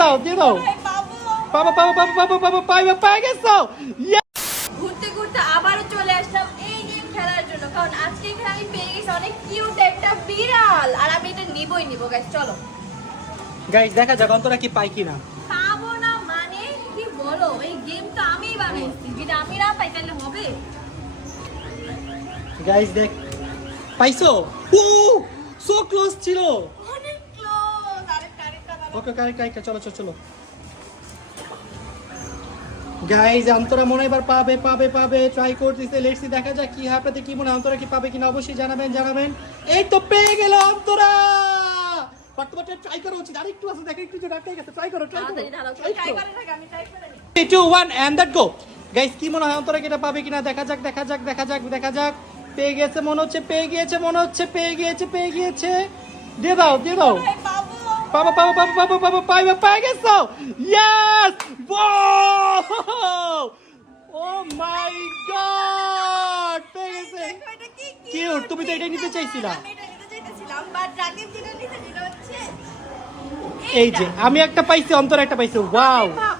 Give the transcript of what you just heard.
দাও দিয়ে দাও। বাবা বাবা বাবা বাবা বাবা পাইবে পাই গেছো। ঘুরতে ঘুরতে আবারও চলে আসলাম এই গেম খেলার জন্য, কারণ আজকে এখানে আমি পেয়ে গেছি অনেক কিউট একটা বিড়াল, আর আমি এটা নিবই নিব। গাইস চলো গাইস দেখা যাক অন্তরা কি পাই কিনা। পাবো না মানে কি বলো, এই গেম তো আমিই বানাইছি, যেটা আমি না পাই তাহলে হবে? গাইস দেখ পাইছো। ও সো ক্লোজ ছিল। অনেক ক্লোজ। আরে কারেক্টটা বানাও। ওকে কারেক্ট চলো চলো চলো। গাইস অন্তরা মনে এবার পাবে পাবে পাবে ট্রাই করতেছে। লেটস সি দেখা যাক কি হাতে কি মনে অন্তরা কি পাবে কিনা, অবশ্যই জানাবেন। এই তো পেয়ে গেল অন্তরা। বাট ট্রাই করা উচিত, আরেকটু আছে দেখো, একটু জোরে আটকে গেছে। ট্রাই করো তাড়াতাড়ি ঢালাও। ট্রাই করে থাক, আমি ট্রাই করে নিই। 3 2 1 এন্ড দ্যাট গো। গাইস কি মনে হয় অন্তরা কি এটা পাবে কিনা, দেখা যাক। পেয়ে গেছে মনে হচ্ছে, পেয়ে গিয়েছে। দিয়ে দাও ভাই পাবো। বাবা বাবা বাবা বাবা বাবা পাইবে পাই গেছো। ইয়েস ওয়াও ও মাই গড পেয়ে গেছে। দেখো এটা কি কিউট, তুমি তো এটাই নিতে চাইছিলা। আমি এটা নিতে চাইতেছিলাম, বাট রাকিব যেটা নিতে, যেটা হচ্ছে এই যে আমি একটা পাইছি, অন্তর একটা পাইছি। ওয়াও বাবা